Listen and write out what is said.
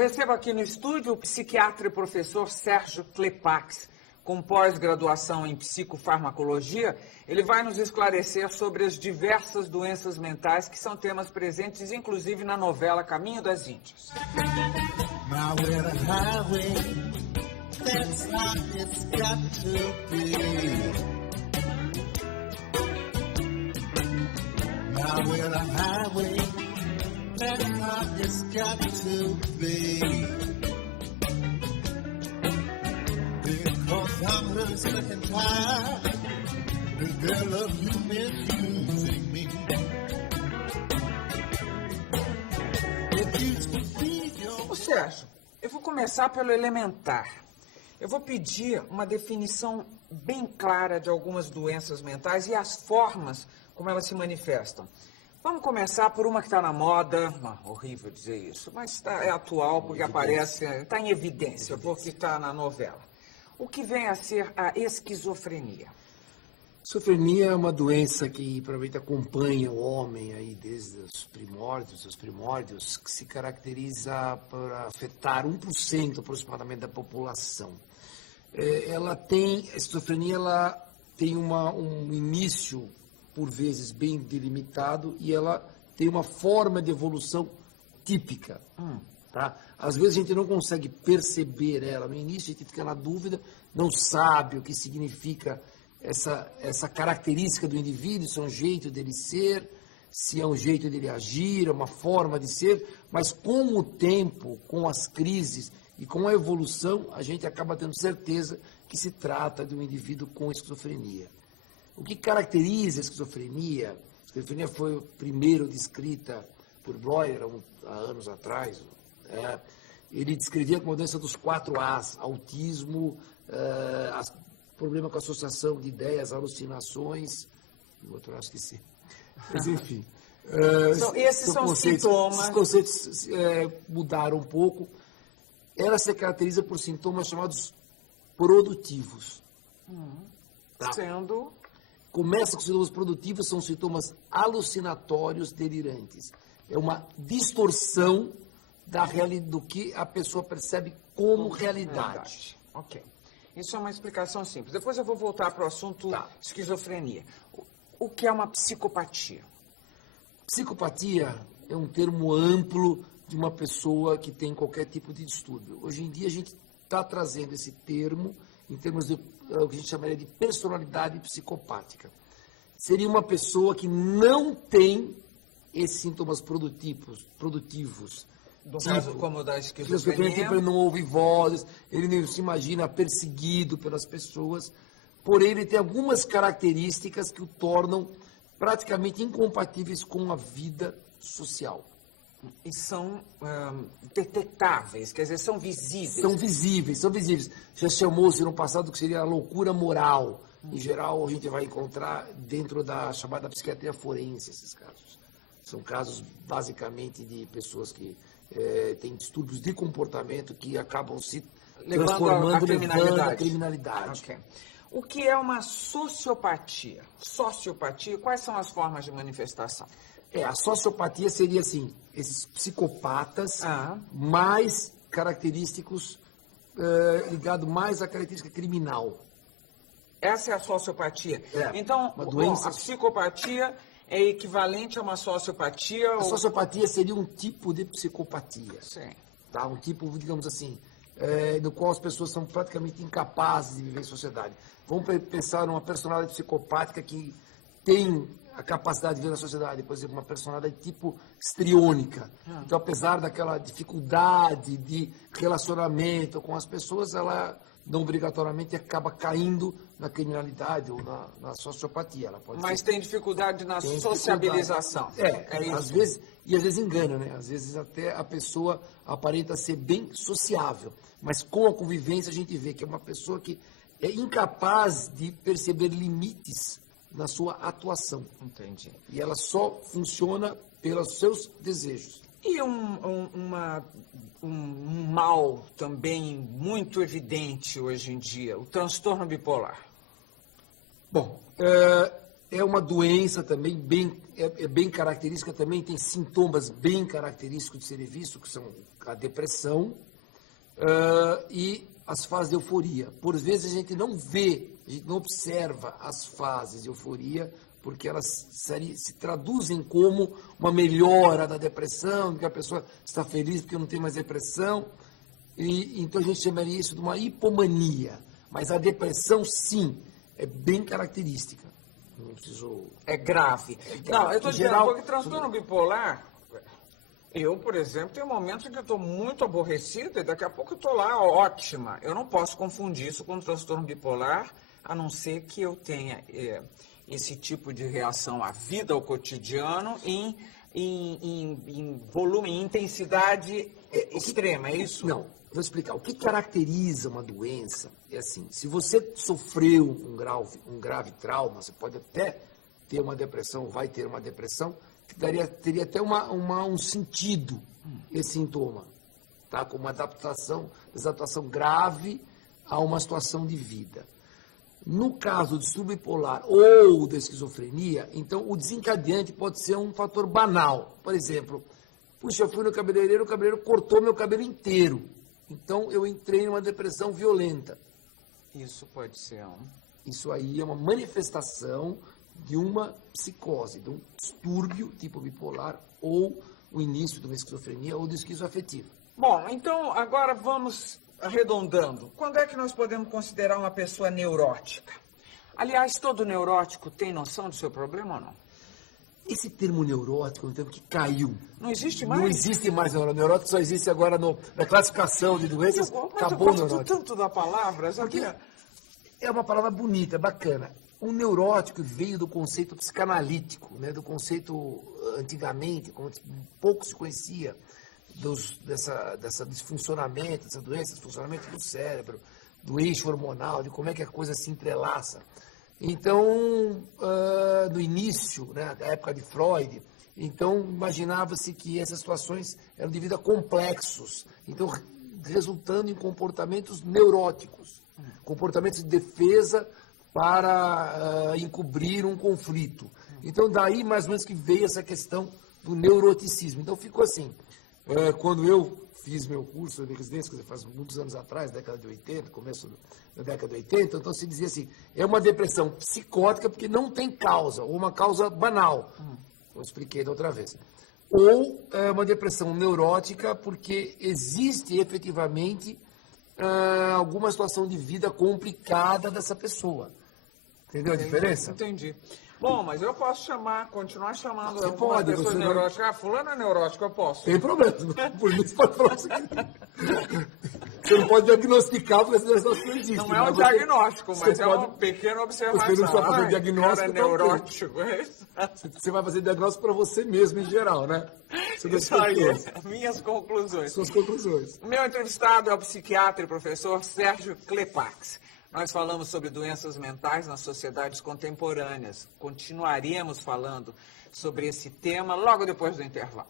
recebo aqui no estúdio o psiquiatra e professor Sérgio Klepax, com pós-graduação em psicofarmacologia. Ele vai nos esclarecer sobre as diversas doenças mentais que são temas presentes, inclusive na novela Caminho das Índias. Now we're the highway, that's how it's got to be. Now we're the highway, that's how it's got to be. Because I'm really sick and tired, the girl of you misusing me. Ô Sérgio, eu vou começar pelo elementar. Eu vou pedir uma definição bem clara de algumas doenças mentais e as formas como elas se manifestam. Vamos começar por uma que está na moda, horrível dizer isso, mas é atual porque aparece, está em evidência, porque está na novela. O que vem a ser a esquizofrenia? Esquizofrenia é uma doença que provavelmente acompanha o homem aí desde os primórdios, que se caracteriza por afetar 1% aproximadamente da população. A esquizofrenia ela tem um início, por vezes, bem delimitado, e ela tem uma forma de evolução típica. Tá? Às vezes a gente não consegue perceber ela no início, a gente fica na dúvida, não sabe o que significa essa característica do indivíduo, se é um jeito dele ser, se é um jeito dele agir, é uma forma de ser, mas com o tempo, com as crises e com a evolução, a gente acaba tendo certeza que se trata de um indivíduo com esquizofrenia. O que caracteriza a esquizofrenia? A esquizofrenia foi primeiro descrita por Breuer há anos atrás. Ele descrevia como a doença dos 4 As: autismo, problema com associação de ideias, alucinações, o outro eu acho que sim. Mas enfim. Esses são os sintomas. Esses conceitos mudaram um pouco. Ela se caracteriza por sintomas chamados produtivos. Tá? Sendo... Começa com sintomas produtivos, são sintomas alucinatórios delirantes. É uma distorção do que a pessoa percebe como realidade. Ok. Isso é uma explicação simples. Depois eu vou voltar para o assunto esquizofrenia. O que é uma psicopatia? Psicopatia é um termo amplo de uma pessoa que tem qualquer tipo de distúrbio. Hoje em dia a gente está trazendo esse termo em termos de o que a gente chamaria de personalidade psicopática. Seria uma pessoa que não tem esses sintomas produtivos. No caso como da esquizofrenia. Ele não ouve vozes, ele não se imagina perseguido pelas pessoas, porém ele tem algumas características que o tornam praticamente incompatíveis com a vida social. E são detectáveis, quer dizer, são visíveis. São visíveis. Já chamou-se no passado que seria a loucura moral. Em geral, a gente vai encontrar dentro da chamada psiquiatria forense esses casos. São casos, basicamente, de pessoas que têm distúrbios de comportamento que acabam se transformando na criminalidade. Okay. O que é uma sociopatia? Sociopatia, quais são as formas de manifestação? A sociopatia seria, assim, esses psicopatas mais característicos, ligado mais à característica criminal. Essa é a sociopatia? Então, a psicopatia é equivalente a uma sociopatia? A sociopatia seria um tipo de psicopatia. Sim. Tá? Um tipo, digamos assim, no qual as pessoas são praticamente incapazes de viver em sociedade. Vamos pensar numa personalidade psicopática que tem a capacidade de viver na sociedade, por exemplo, uma personalidade tipo histriônica. Então, apesar daquela dificuldade de relacionamento com as pessoas, ela não obrigatoriamente acaba caindo na criminalidade ou na sociopatia. Ela pode Mas tem dificuldade na sociabilização. Às vezes engana, né? Às vezes até a pessoa aparenta ser bem sociável, mas com a convivência a gente vê que é uma pessoa que é incapaz de perceber limites na sua atuação. Entendi. E ela só funciona pelos seus desejos. E um mal também muito evidente hoje em dia, o transtorno bipolar? Bom, É uma doença também bem característica, também tem sintomas bem característicos de serem vistos, que são a depressão e as fases de euforia. Por vezes a gente não vê, a gente não observa as fases de euforia, porque elas se traduzem como uma melhora da depressão, que a pessoa está feliz porque não tem mais depressão, e então a gente chamaria isso de uma hipomania. Mas a depressão, sim, é bem característica. Não preciso... É grave. Não, eu estou dizendo, porque transtorno bipolar, eu, por exemplo, tenho momentos em que eu estou muito aborrecida e daqui a pouco eu estou lá ótima. Eu não posso confundir isso com transtorno bipolar, a não ser que eu tenha esse tipo de reação à vida, ao cotidiano, em volume, em intensidade extrema, é isso? Não, vou explicar. O que caracteriza uma doença é assim, se você sofreu um grave trauma, você pode até ter uma depressão, vai ter uma depressão, que teria até um sentido esse sintoma, tá? Como uma adaptação grave a uma situação de vida. No caso do distúrbio bipolar ou da esquizofrenia, então o desencadeante pode ser um fator banal. Por exemplo, puxa, eu fui no cabeleireiro, o cabeleireiro cortou meu cabelo inteiro. Então eu entrei numa depressão violenta. Isso pode ser Isso aí é uma manifestação de uma psicose, de um distúrbio tipo bipolar ou o início de uma esquizofrenia ou de esquizoafetivo. Bom, então agora vamos arredondando. Quando é que nós podemos considerar uma pessoa neurótica? Aliás, todo neurótico tem noção do seu problema ou não? Esse termo neurótico é um termo que caiu. Não existe mais? Não existe mais neurótico, só existe agora na classificação de doenças. Acabou o neurótico. Tanto da palavra, sabia? É uma palavra bonita, bacana. O neurótico veio do conceito psicanalítico, né, do conceito antigamente, como pouco se conhecia, dessa disfuncionamento, dessa doença, disfuncionamento do cérebro, do eixo hormonal, de como é que a coisa se entrelaça. Então, no início, né, da época de Freud, então imaginava-se que essas situações eram devido a complexos, então resultando em comportamentos neuróticos, comportamentos de defesa para encobrir um conflito. Então, daí mais ou menos que veio essa questão do neuroticismo. Então, ficou assim. Quando eu fiz meu curso de residência, faz muitos anos atrás, década de 80, começo da década de 80, então se dizia assim, é uma depressão psicótica porque não tem causa, ou uma causa banal, eu expliquei da outra vez. Ou é uma depressão neurótica porque existe efetivamente alguma situação de vida complicada dessa pessoa. Entendeu a diferença? Entendi. Bom, mas eu posso continuar chamando você pode, pessoas neuróticas. Fulano é neurótico, eu posso. Tem problema. Por mim, você pode falar isso aqui. Você não pode diagnosticar porque essa situação existe. Não é um diagnóstico, mas é uma pequena observação. Você não precisa fazer diagnóstico. Cara, é neurótico. Você vai fazer diagnóstico para você mesmo, em geral, né? Isso aí, minhas conclusões. Suas conclusões. O meu entrevistado é o psiquiatra e professor Sérgio Klepax. Nós falamos sobre doenças mentais nas sociedades contemporâneas. Continuaremos falando sobre esse tema logo depois do intervalo.